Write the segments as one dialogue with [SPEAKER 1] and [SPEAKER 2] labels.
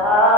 [SPEAKER 1] Ah.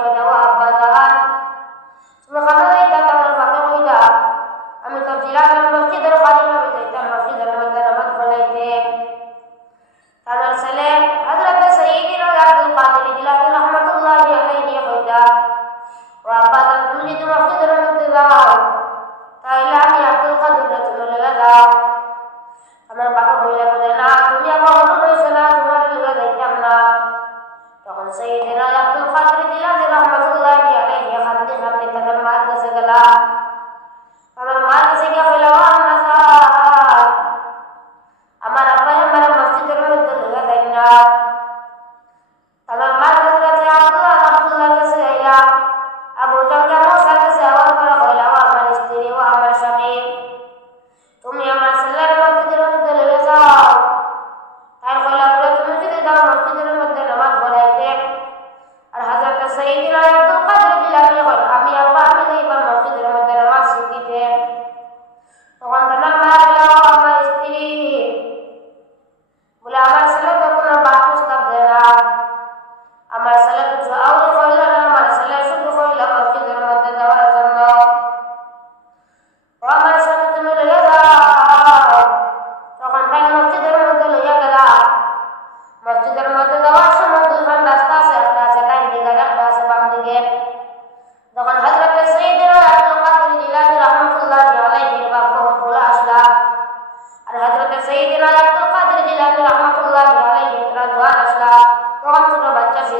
[SPEAKER 1] وقال بلال غر أمي أبا من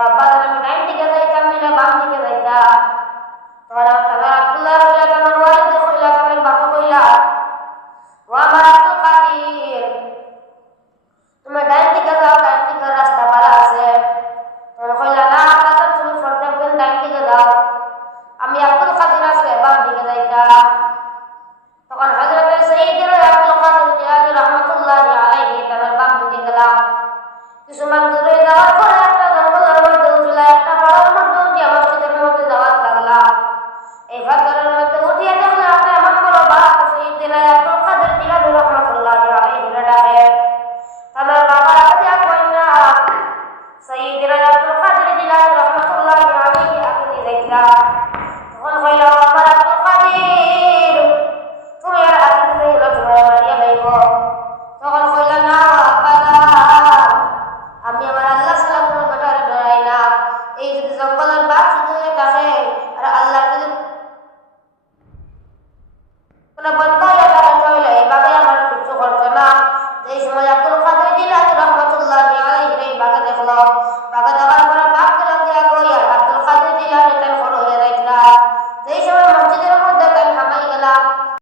[SPEAKER 1] বাজার আমি ডাইন দিকে যাইতাম না বাম দিকে যাইতাম তোমার আল্লাহর বান্দাদের কাছে আর আল্লাহ যদি কোনো
[SPEAKER 2] বান্দা